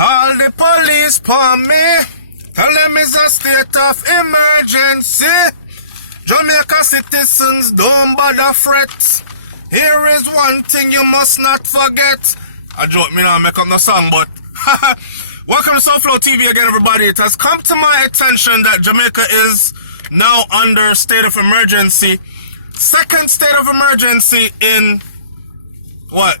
Call the police for me. Tell them it's a state of emergency. Jamaica citizens, don't bother fret. Here is one thing you must not forget. I joke, me not make up no song, but welcome to SouFLoTV again, everybody. It has come to my attention that Jamaica is now under state of emergency. Second state of emergency in what?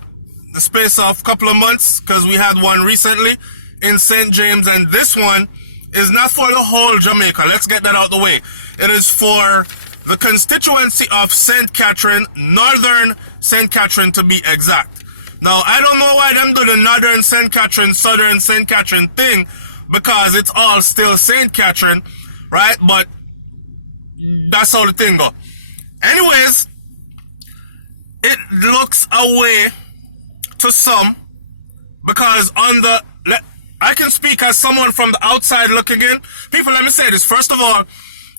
The space of a couple of months, because we had one recently in St. James, and this one is not for the whole Jamaica. Let's get that out the way. It is for the constituency of St. Catherine, Northern St. Catherine to be exact. Now, I don't know why them do the Northern St. Catherine, Southern St. Catherine thing, because it's all still St. Catherine, right? But that's how the thing go. Anyways, it looks away to some, because on the, I can speak as someone from the outside looking in. People, let me say this. First of all,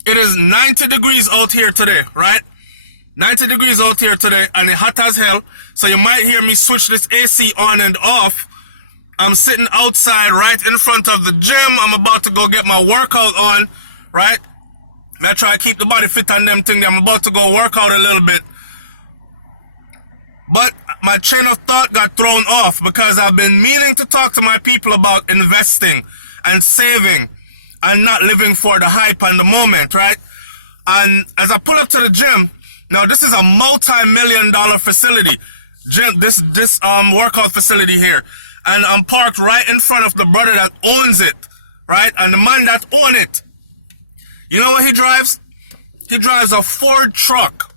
it is 90 degrees out here today, right? 90 degrees out here today, and it's hot as hell. So you might hear me switch this AC on and off. I'm sitting outside right in front of the gym. I'm about to go get my workout on, right? I try to keep the body fit on them thing. I'm about to go work out a little bit. But my chain of thought got thrown off because I've been meaning to talk to my people about investing and saving and not living for the hype and the moment, right? And as I pull up to the gym, now this is a multi-million-dollar facility, gym, this workout facility here, and I'm parked right in front of the brother that owns it, right? And the man that owns it, you know what he drives? He drives a Ford truck.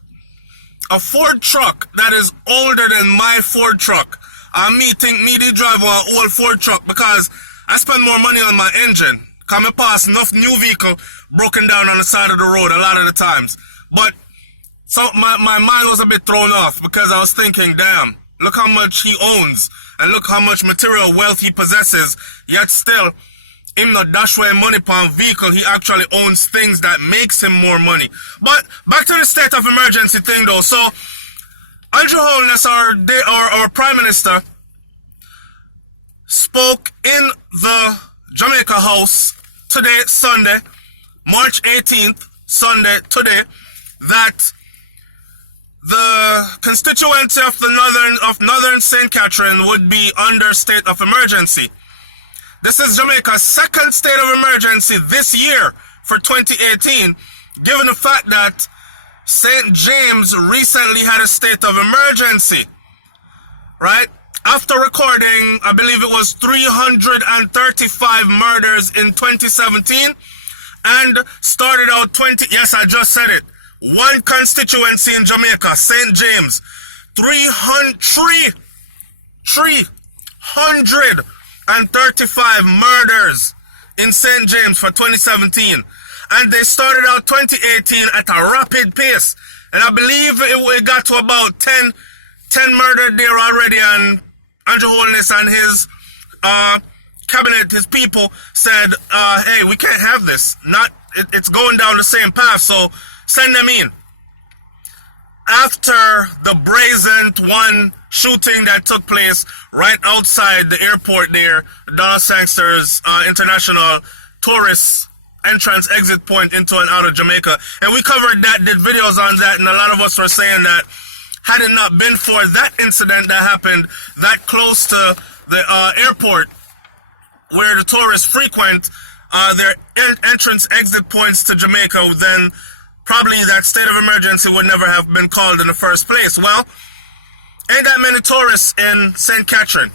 A Ford truck that is older than my Ford truck. And me think me did drive one old Ford truck because I spend more money on my engine. Coming past enough new vehicle broken down on the side of the road a lot of the times. But so my mind was a bit thrown off because I was thinking, damn, look how much he owns and look how much material wealth he possesses, yet still him not dash away money per vehicle. He actually owns things that makes him more money. But back to the state of emergency thing though. So Andrew Holness, our Prime Minister, spoke in the Jamaica House today, Sunday, March 18th, Sunday, today, that the constituency of the Northern St. Catherine would be under state of emergency. This is Jamaica's second state of emergency this year for 2018, given the fact that St. James recently had a state of emergency, right? After recording, I believe it was 335 murders in 2017, and started out yes, I just said it, one constituency in Jamaica, St. James, 335 murders in St. James for 2017, and they started out 2018 at a rapid pace, and I believe it got to about 10 murdered there already, and Andrew Holness and his cabinet, his people said, hey, we can't have this, it's going down the same path, so send them in. After the brazen shooting that took place right outside the airport there, Donald Sangster's international tourist entrance exit point into and out of Jamaica. And we covered that, did videos on that, and a lot of us were saying that had it not been for that incident that happened that close to the airport where the tourists frequent their entrance exit points to Jamaica, then probably that state of emergency would never have been called in the first place. Well, ain't that many tourists in St. Catherine,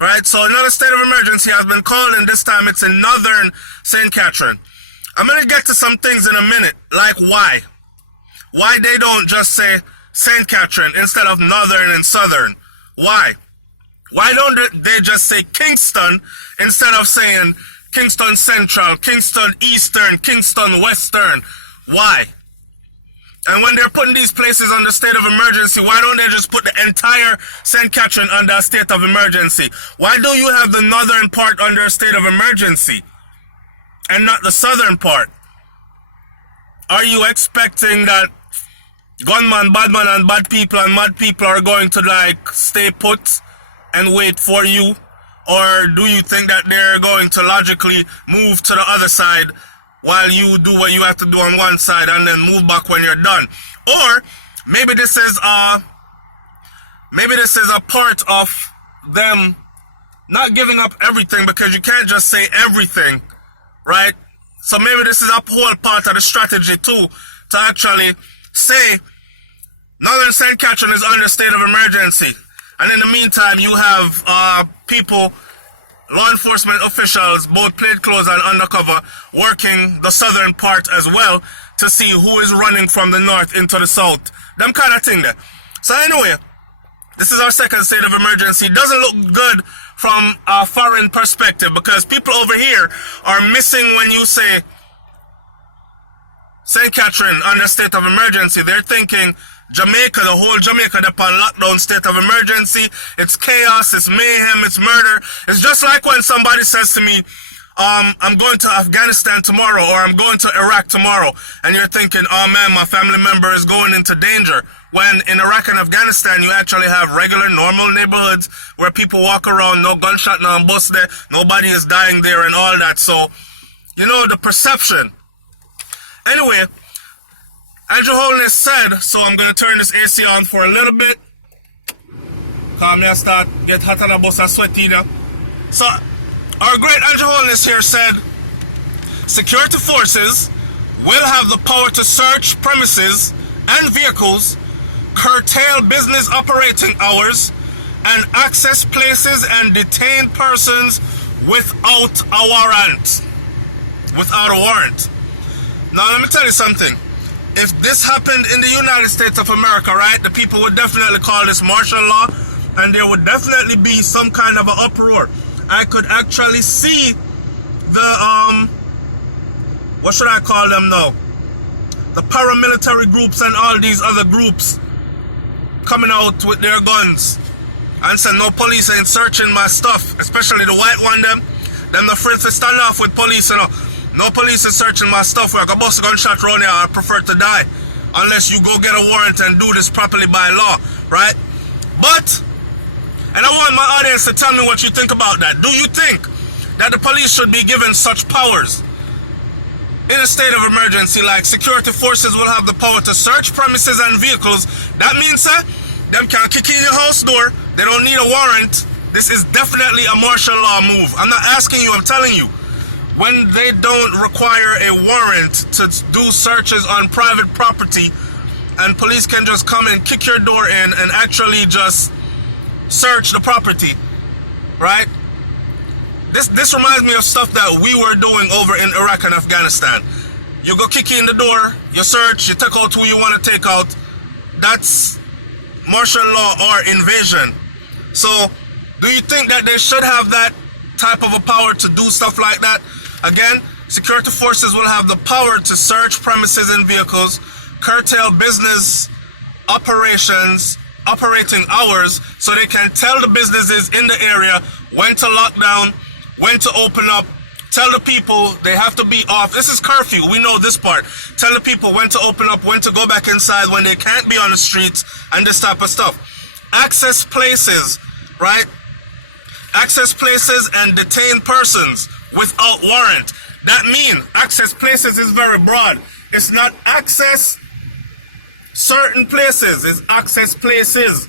right? So another state of emergency has been called, and this time it's in Northern St. Catherine. I'm going to get to some things in a minute, like why. Why they don't just say St. Catherine instead of Northern and Southern. Why? Why don't they just say Kingston instead of saying Kingston Central, Kingston Eastern, Kingston Western? Why? And when they're putting these places under state of emergency, why don't they just put the entire St. Catherine under a state of emergency? Why do you have the northern part under a state of emergency and not the southern part? Are you expecting that gunman, badman, and bad people and mad people are going to like stay put and wait for you? Or do you think that they're going to logically move to the other side while you do what you have to do on one side and then move back when you're done? Or maybe this is a part of them not giving up everything, because you can't just say everything, right? So maybe this is a whole part of the strategy too, to actually say Northern St. Catherine is under a state of emergency. And in the meantime, you have people, law enforcement officials, both plainclothes and undercover, working the southern part as well to see who is running from the north into the south. Them kind of thing there. So anyway, this is our second state of emergency. Doesn't look good from a foreign perspective, because people over here are missing when you say St. Catherine under state of emergency. They're thinking Jamaica, the whole Jamaica, they're on lockdown, state of emergency. It's chaos, it's mayhem, it's murder. It's just like when somebody says to me, I'm going to Afghanistan tomorrow, or I'm going to Iraq tomorrow. And you're thinking, oh man, my family member is going into danger. When in Iraq and Afghanistan, you actually have regular, normal neighborhoods where people walk around, no gunshot, no bus there, nobody is dying there and all that. So, you know, the perception. Anyway, Andrew Holness said, so I'm going to turn this AC on for a little bit. Because I start get hot on the bus and sweaty now. So, our great Andrew Holness here said, security forces will have the power to search premises and vehicles, curtail business operating hours, and access places and detain persons without a warrant. Without a warrant. Now, let me tell you something. If this happened in the United States of America, right, the people would definitely call this martial law, and there would definitely be some kind of an uproar. I could actually see the, what should I call them now? The paramilitary groups and all these other groups coming out with their guns and saying, no, police ain't searching my stuff, especially the white one, them the afraid to stand off with police, you know. No police is searching my stuff. We're like a bust gunshot around here. I prefer to die unless you go get a warrant and do this properly by law, right? But, and I want my audience to tell me what you think about that. Do you think that the police should be given such powers in a state of emergency? Like security forces will have the power to search premises and vehicles. That means that them can kick in your house door. They don't need a warrant. This is definitely a martial law move. I'm not asking you, I'm telling you. When they don't require a warrant to do searches on private property, and police can just come and kick your door in and actually just search the property, right? This reminds me of stuff that we were doing over in Iraq and Afghanistan. You go kick in the door, you search, you take out who you want to take out. That's martial law or invasion. So, do you think that they should have that type of a power to do stuff like that? Again, security forces will have the power to search premises and vehicles, curtail business operations, operating hours, so they can tell the businesses in the area when to lock down, when to open up, tell the people they have to be off. This is curfew, we know this part. Tell the people when to open up, when to go back inside, when they can't be on the streets, and this type of stuff. Access places, right? Access places and detain persons without warrant. That means access places is very broad. It's not access certain places, it's access places.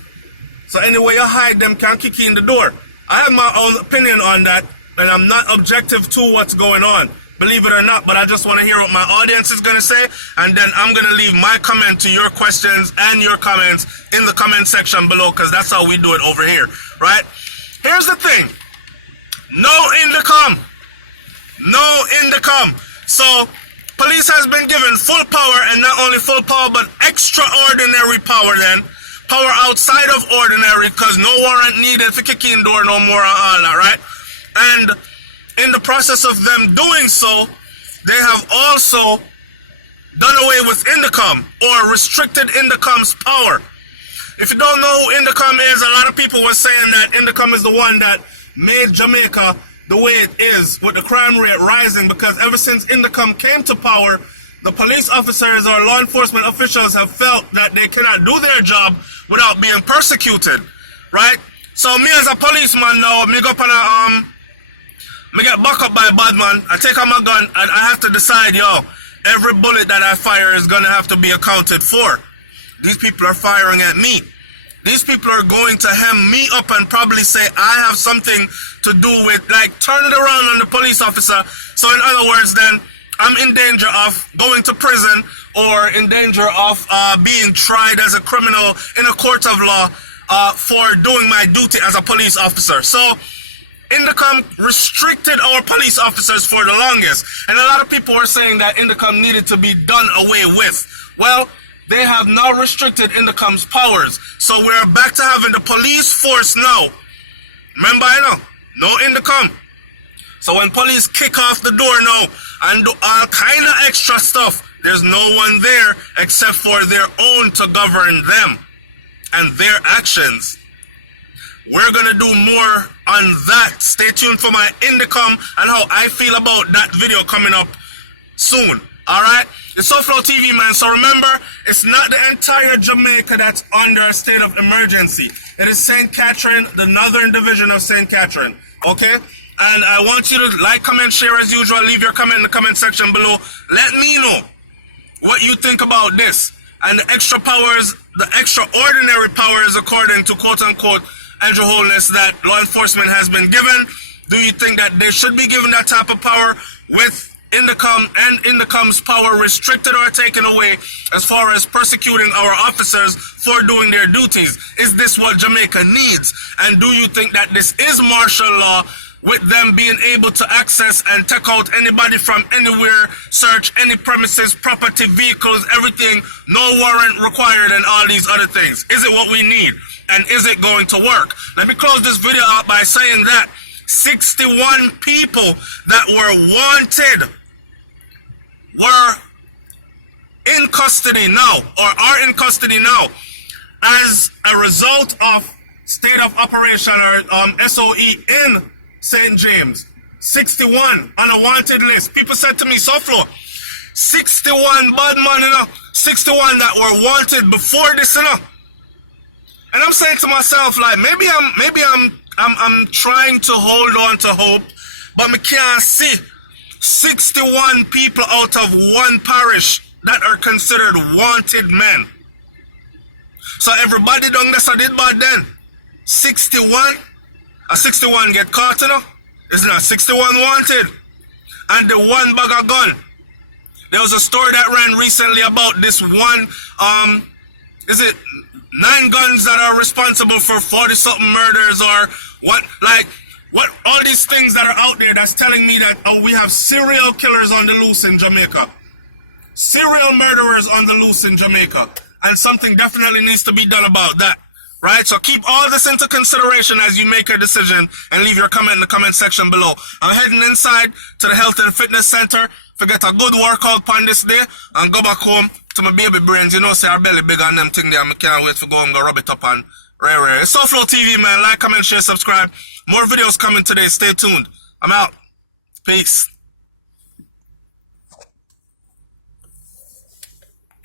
So anyway you hide them can kick you in the door. I have my own opinion on that, and I'm not objective to what's going on, believe it or not, but I just want to hear what my audience is going to say, and then I'm going to leave my comment to your questions and your comments in the comment section below, because that's how we do it over here, right? Here's the thing. No intercom. No intercom. So, police has been given full power, and not only full power, but extraordinary power then. Power outside of ordinary, because no warrant needed for kicking door no more and all that, right? And in the process of them doing so, they have also done away with intercom, or restricted intercom's power. If you don't know who intercom is, a lot of people were saying that intercom is the one that made Jamaica the way it is, with the crime rate rising, because ever since intercom came to power, the police officers or law enforcement officials have felt that they cannot do their job without being persecuted, right? So me as a policeman now, me go up on a me get back up by a bad man. I take out my gun and I have to decide, yo, every bullet that I fire is gonna have to be accounted for. These people are firing at me. These people are going to hem me up and probably say I have something to do with, like, turn it around on the police officer. So in other words, then, I'm in danger of going to prison or in danger of being tried as a criminal in a court of law for doing my duty as a police officer. So, Indicom restricted our police officers for the longest. And a lot of people were saying that Indicom needed to be done away with. Well, they have now restricted Indicom's powers. So we're back to having the police force now. Remember, I know, no Indicom. So when police kick off the door now and do all kind of extra stuff, there's no one there except for their own to govern them and their actions. We're going to do more on that. Stay tuned for my Indicom and how I feel about that video coming up soon. Alright? It's SouFLoTV, man. So remember, it's not the entire Jamaica that's under a state of emergency. It is St. Catherine, the northern division of St. Catherine. Okay? And I want you to like, comment, share as usual. Leave your comment in the comment section below. Let me know what you think about this. And the extra powers, the extraordinary powers, according to quote-unquote Andrew Holness, that law enforcement has been given. Do you think that they should be given that type of power with Indicom and Indicom's power restricted or taken away as far as persecuting our officers for doing their duties? Is this what Jamaica needs? And do you think that this is martial law, with them being able to access and take out anybody from anywhere, search any premises, property, vehicles, everything, no warrant required and all these other things? Is it what we need? And is it going to work? Let me close this video out by saying that 61 people that were wanted were in custody now, or are in custody now, as a result of state of operation, or SOE in St. James. 61 on a wanted list. People said to me, SouFlo, 61 bad man, you know, 61 that were wanted before this, you know. And I'm saying to myself, like, maybe I'm trying to hold on to hope, but I can't see 61 people out of one parish that are considered wanted men. So everybody done this I did bad then. 61? A 61 get caught, you know? It's not 61 wanted. And the one bag of gun. There was a story that ran recently about this one, is it 9 guns that are responsible for 40-something murders, or what, like, what, all these things that are out there that's telling me that we have serial killers on the loose in Jamaica. Serial murderers on the loose in Jamaica. And something definitely needs to be done about that. Right? So keep all this into consideration as you make a decision, and leave your comment in the comment section below. I'm heading inside to the health and fitness center to get a good workout on this day and go back home to my baby brains. You know, say our belly big on them thing there. I can't wait to go and go rub it up on rare. It's SouFLoTV, man. Like, comment, share, subscribe. More videos coming today. Stay tuned. I'm out. Peace.